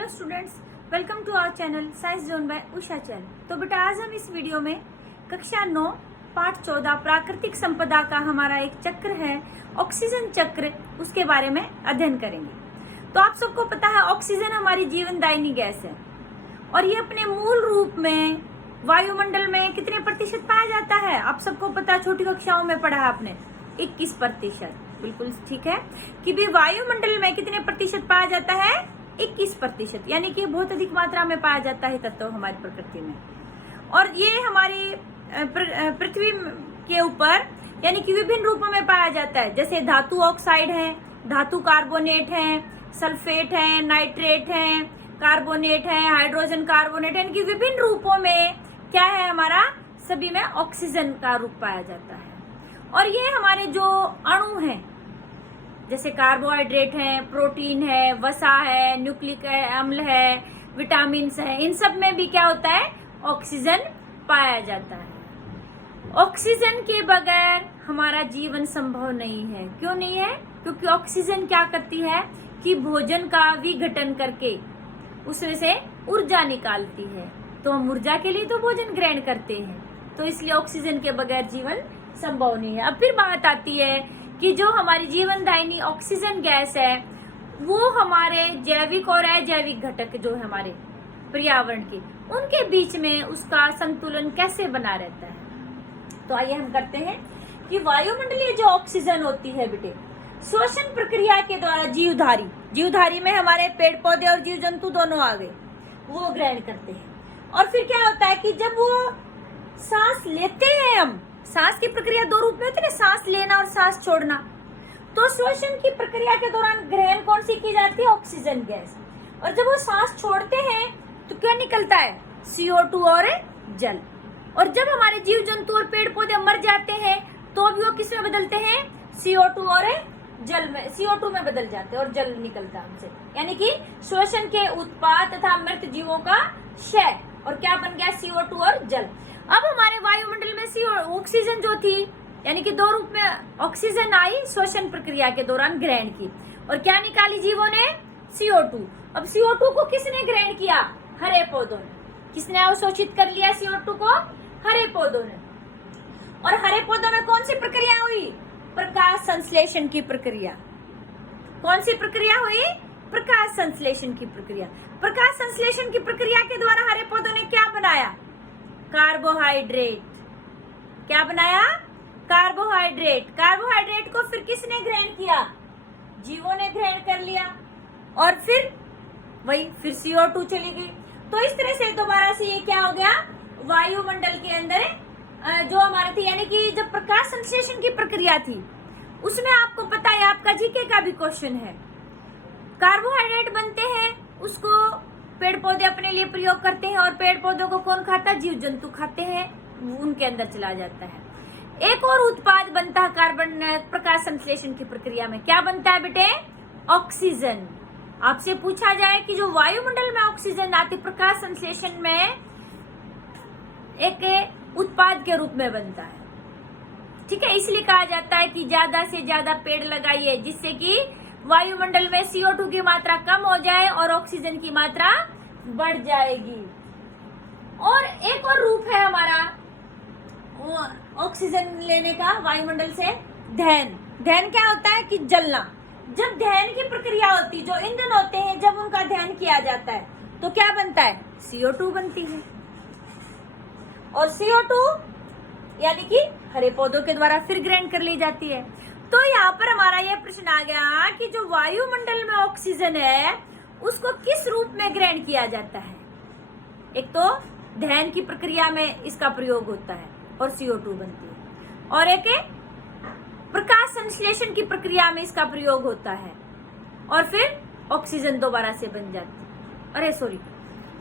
Hello students, welcome to our channel science zone by Usha Chain. तो बेटा आज हम इस वीडियो में कक्षा 9 पाठ 14 प्राकृतिक संपदा का हमारा एक चक्र है ऑक्सीजन चक्र, उसके बारे में अध्ययन करेंगे। तो आप सबको पता है ऑक्सीजन हमारी जीवनदायिनी गैस है और ये अपने मूल रूप में वायुमंडल में कितने प्रतिशत पाया जाता है? आप सबको पता है, छोटी कक्षाओं में पढ़ा है आपने, 21%। बिल्कुल ठीक है कि भी वायुमंडल में कितने प्रतिशत पाया जाता है? 21%, यानी कि बहुत अधिक मात्रा में पाया जाता है तत्व हमारी प्रकृति में। और ये हमारी पृथ्वी के ऊपर यानी कि विभिन्न रूपों में पाया जाता है, जैसे धातु ऑक्साइड है, धातु कार्बोनेट है, सल्फेट है, नाइट्रेट है, कार्बोनेट है, हाइड्रोजन कार्बोनेट, यानी कि विभिन्न रूपों में क्या है हमारा, सभी में ऑक्सीजन का रूप पाया जाता है। और ये हमारे जो अणु हैं, जैसे कार्बोहाइड्रेट है, प्रोटीन है, वसा है, न्यूक्लिक अम्ल है, विटामिन है, इन सब में भी क्या होता है, ऑक्सीजन पाया जाता है। ऑक्सीजन के बगैर हमारा जीवन संभव नहीं है। क्यों नहीं है? क्योंकि ऑक्सीजन क्या करती है कि भोजन का विघटन करके उसमें से ऊर्जा निकालती है, तो हम ऊर्जा के लिए तो भोजन ग्रहण करते हैं, तो इसलिए ऑक्सीजन के बगैर जीवन संभव नहीं है। अब फिर बात आती है कि जो हमारी जीवनदायिनी ऑक्सीजन गैस है वो हमारे जैविक और अजैविक घटक जो है हमारे पर्यावरण के, उनके बीच में उसका संतुलन कैसे बना रहता है। तो आइए हम करते हैं कि वायुमंडलीय जो ऑक्सीजन होती है बेटे, श्वसन प्रक्रिया के द्वारा जीवधारी में हमारे पेड़ पौधे और जीव जंतु दोनों आ गए, वो ग्रहण करते हैं। और फिर क्या होता है कि जब वो सांस लेते हैं, हम सांस की प्रक्रिया दो रूप में होती है ना, सांस लेना और सांस छोड़ना। तो श्वसन की प्रक्रिया के दौरान ग्रहण कौन सी की जाती है? Oxygen gas. और जब वो सांस छोड़ते हैं तो क्या निकलता है? CO2 और जल। और जब हमारे जीव जंतु और पेड़ पौधे मर जाते हैं तो भी वो किस में बदलते हैं? CO2 और जल में, CO2 में बदल जाते हैं और जल निकलता है हमसे, यानी कि श्वसन के उत्पाद तथा मृत जीवों का क्षय। और क्या बन गया? CO2 और जल। अब हमारे वायुमंडल में ऑक्सीजन जो थी, यानी कि दो रूप में ऑक्सीजन आई, श्वसन प्रक्रिया के दौरान ग्रहण की, और क्या निकाली जीवों ने? CO2। अब CO2 को किसने ग्रहण किया? हरे पौधों ने। किसने अवशोषित कर लिया CO2 को? हरे पौधों ने। और हरे पौधों में कौन सी प्रक्रिया हुई? प्रकाश संश्लेषण की प्रक्रिया। कौन सी प्रक्रिया हुई? प्रकाश संश्लेषण की प्रक्रिया। प्रकाश संश्लेषण की प्रक्रिया के द्वारा हरे पौधों ने क्या बनाया? कार्बोहाइड्रेट। क्या बनाया? कार्बोहाइड्रेट। कार्बोहाइड्रेट को फिर किसने ग्रहण किया? जीवों ने ग्रहण कर लिया। और फिर फिर CO2 चली गई। तो इस तरह से दोबारा से ये क्या हो गया, वायुमंडल के अंदर जो हमारे थी, यानी कि जब प्रकाश संश्लेषण की प्रक्रिया थी उसमें आपको पता है, आपका जीके का भी क्वेश्चन है, कार्बोहाइड्रेट बनते हैं, उसको पेड़ पौधे अपने लिए प्रयोग करते हैं, और पेड़ पौधों को कौन खाता है? जीव जंतु खाते हैं, उनके अंदर चला जाता है। एक और उत्पाद बनता है कार्बन प्रकाश संश्लेषण की प्रक्रिया में। क्या बनता है बेटे? ऑक्सीजन। आपसे पूछा जाए कि जो वायुमंडल में ऑक्सीजन आती प्रकाश संश्लेषण में एक उत्पाद के रूप में बनता है, ठीक है। इसलिए कहा जाता है कि ज्यादा से ज्यादा पेड़ लगाइए, जिससे कि वायुमंडल में CO2 की मात्रा कम हो जाए और ऑक्सीजन की मात्रा बढ़ जाएगी। और एक और रूप है हमारा ऑक्सीजन लेने का वायुमंडल से, दहन। दहन क्या होता है कि जलना। जब दहन की प्रक्रिया होती, जो ईंधन होते हैं, जब उनका दहन किया जाता है तो क्या बनता है? CO2 बनती है। और CO2 यानी कि हरे पौधों के द्वारा फिर ग्रहण कर ली जाती है। तो यहाँ पर हमारा यह प्रश्न आ गया कि जो वायुमंडल में ऑक्सीजन है उसको किस रूप में ग्रहण किया जाता है? एक तो दहन की प्रक्रिया में इसका प्रयोग होता है और CO2 बनती है, और एक प्रकाश संश्लेषण की प्रक्रिया में इसका प्रयोग होता है और फिर ऑक्सीजन दोबारा से बन जाती है। अरे सॉरी,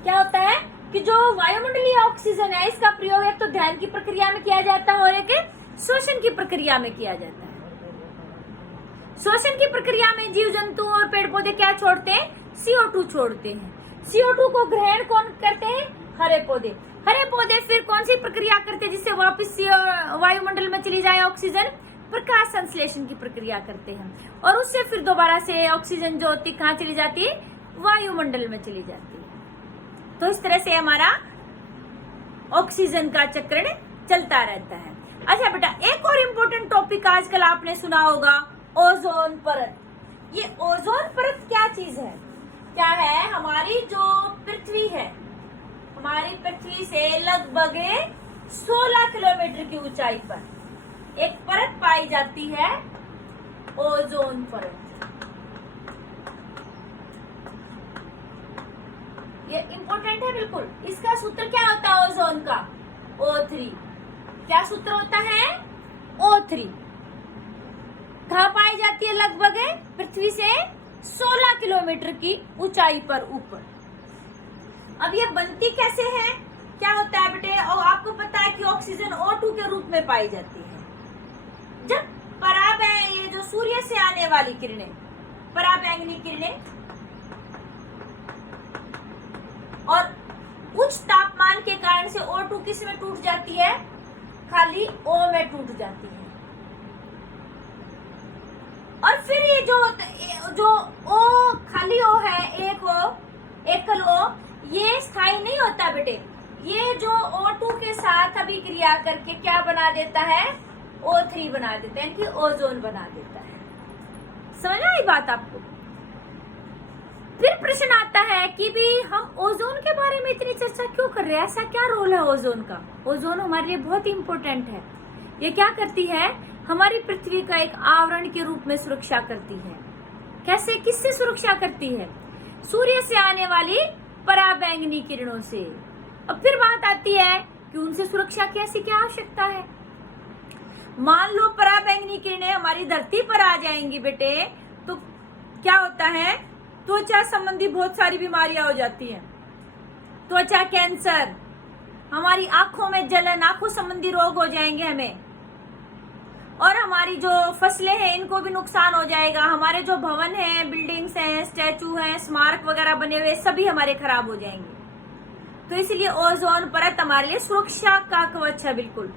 क्या होता है कि जो वायुमंडलीय ऑक्सीजन है इसका प्रयोग एक तो दहन की प्रक्रिया में किया जाता है और एक श्वसन की प्रक्रिया में किया जाता है। श्वसन की प्रक्रिया में जीव जंतु और पेड़ पौधे क्या छोड़ते हैं? CO2 छोड़ते हैं। CO2 को ग्रहण कौन करते हैं? हरे पौधे। हरे पौधे फिर कौन सी प्रक्रिया करते हैं जिससे वापस वायुमंडल में चली जाए ऑक्सीजन? प्रकाश संश्लेषण की प्रक्रिया करते हैं, और उससे फिर दोबारा से ऑक्सीजन जो होती कहाँ चली जाती है? वायुमंडल में चली जाती है। तो इस तरह से हमारा ऑक्सीजन का चक्रण चलता रहता है। अच्छा बेटा, एक और इम्पोर्टेंट टॉपिक आजकल आपने सुना होगा, ओजोन परत। ये ओजोन परत क्या चीज है? क्या है? हमारी जो पृथ्वी है, हमारी पृथ्वी से लगभग 16 किलोमीटर की ऊंचाई पर एक परत पाई जाती है, ओजोन परत। ये इंपॉर्टेंट है बिल्कुल। इसका सूत्र क्या होता है ओजोन का? O3। क्या सूत्र होता है? O3। कहाँ पाई जाती है? लगभग पृथ्वी से 16 किलोमीटर की ऊंचाई पर ऊपर। अब ये बनती कैसे है? क्या होता है बेटे? और आपको पता है कि ऑक्सीजन O2 के रूप में पाई जाती है। जब ये जो सूर्य से आने वाली किरणें, पराबैंगनी किरणें, और उच्च तापमान के कारण से O2 किस में टूट जाती है? खाली O में टूट जाती है। और फिर ये जो O, खाली O है, एकल O, ये स्थायी नहीं होता बेटे। ये जो O2 के साथ अभिक्रिया करके क्या बना देता है? O3 बना देता है, यानी कि ओजोन बना देता है। समझ आई बात आपको? फिर प्रश्न आता है कि भी हम ओजोन के बारे में इतनी चर्चा क्यों कर रहे हैं? ऐसा क्या रोल है ओजोन का? ओजोन हमारे लिए बहुत इंपॉर्टेंट है। ये क्या करती है? हमारी पृथ्वी का एक आवरण के रूप में सुरक्षा करती है। कैसे, किससे सुरक्षा करती है? सूर्य से आने वाली पराबैंगनी किरणों से। अब फिर बात आती है कि उनसे सुरक्षा की ऐसी क्या आवश्यकता है? मान लो पराबैंगनी किरणें हमारी धरती पर आ जाएंगी बेटे, तो क्या होता है? त्वचा संबंधी बहुत सारी बीमारियां हो जाती हैं। त्वचा कैंसर, हमारी आंखों में जलन, आंखों संबंधी रोग हो जाएंगे हमें, और हमारी जो फसलें हैं इनको भी नुकसान हो जाएगा। हमारे जो भवन हैं, बिल्डिंग्स हैं, स्टैचू हैं, स्मारक वगैरह बने हुए, सभी हमारे खराब हो जाएंगे। तो इसलिए ओजोन परत हमारे लिए सुरक्षा का कवच है बिल्कुल।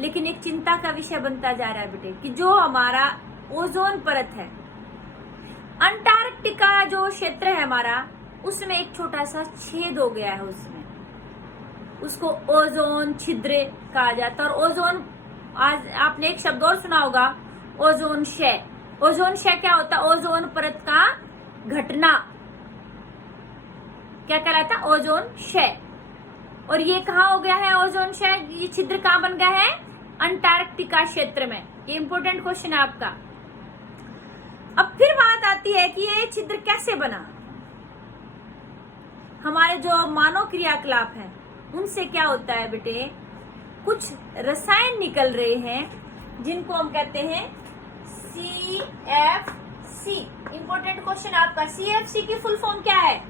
लेकिन एक चिंता का विषय बनता जा रहा है बेटे कि जो हमारा ओजोन परत है, अंटार्कटिका जो क्षेत्र है हमारा, उसमें एक छोटा सा छेद हो गया है। उसमें उसको ओजोन छिद्र कहा जाता है। और ओजोन, आज आपने एक शब्द और सुना होगा, ओजोन क्षय। ओजोन क्षय क्या होता है? ओजोन परत का घटना। क्या कहलाता है? ओजोन क्षय। और ये कहाँ हो गया है ओजोन क्षय? ये छिद्र कहाँ बन गया है? अंटार्कटिका क्षेत्र में। ये इंपॉर्टेंट क्वेश्चन है आपका। अब फिर बात आती है कि ये छिद्र कैसे बना? हमारे जो मानव क्रियाकलाप है उनसे क्या होता है बेटे? कुछ रसायन निकल रहे हैं जिनको हम कहते हैं CFC। इंपॉर्टेंट क्वेश्चन आपका। CFC की फुल फॉर्म क्या है?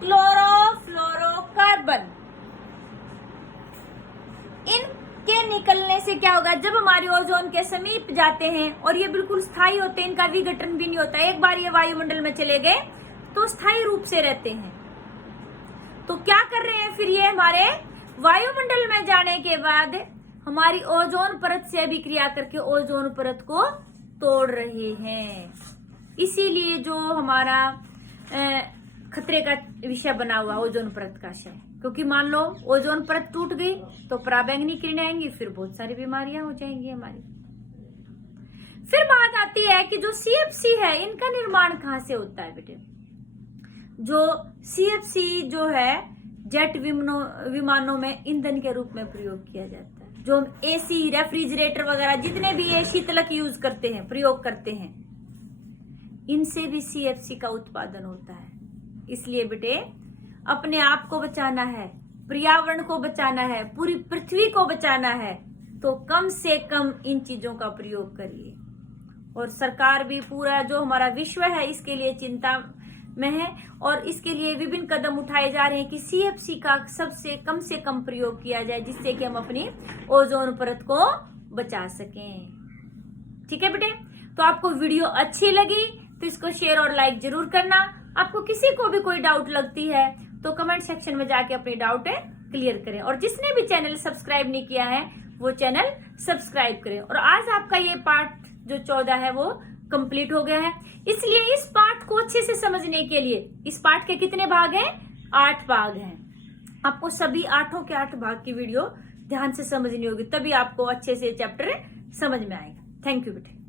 क्लोरोफ्लोरोकार्बन। इनके निकलने से क्या होगा? जब हमारी ओजोन के समीप जाते हैं, और ये बिल्कुल स्थायी होते हैं, इनका विघटन भी नहीं होता। एक बार ये वायुमंडल में चले गए तो स्थायी रूप से रहते हैं। तो क्या कर रहे हैं फिर ये? हमारे वायुमंडल में जाने के बाद हमारी ओजोन परत से अभिक्रिया करके ओजोन परत को तोड़ रहे हैं। इसीलिए जो हमारा खतरे का विषय बना हुआ ओजोन परत का क्षय। क्योंकि मान लो ओजोन परत टूट गई तो पराबैंगनी किरणें आएंगी, फिर बहुत सारी बीमारियां हो जाएंगी हमारी। फिर बात आती है कि जो CFC है, इनका निर्माण कहाँ से होता है बेटे? जो CFC जो है, जेट विमानों में ईंधन के रूप में प्रयोग किया जाता है। जो हम AC, रेफ्रिजरेटर वगैरह जितने भी ये शीतलक यूज करते हैं, प्रयोग करते हैं, इनसे भी CFC का उत्पादन होता है। इसलिए बेटे अपने आप को बचाना है, पर्यावरण को बचाना है, पूरी पृथ्वी को बचाना है, तो कम से कम इन चीजों का प्रयोग करिए। और सरकार भी, पूरा जो हमारा विश्व है, इसके लिए चिंता में है, और इसके लिए विभिन्न कदम उठाए जा रहे हैं कि CFC का सबसे कम से कम प्रयोग किया जाए, जिससे कि हम अपनी ओजोन परत को बचा सकें। ठीक है बेटे? तो आपको वीडियो अच्छी लगी तो इसको शेयर और लाइक जरूर करना। आपको किसी को भी कोई डाउट लगती है तो कमेंट सेक्शन में जाके अपने डाउट क्लियर करें। और जिसने भी चैनल सब्सक्राइब नहीं किया है वो चैनल सब्सक्राइब करें। और आज आपका ये पार्ट जो 14 है वो कंप्लीट हो गया है। इसलिए इस पाठ को अच्छे से समझने के लिए, इस पाठ के कितने भाग हैं? 8 भाग हैं। आपको सभी 8 के 8 भाग की वीडियो ध्यान से समझनी होगी, तभी आपको अच्छे से चैप्टर समझ में आएगा। थैंक यू बेटे।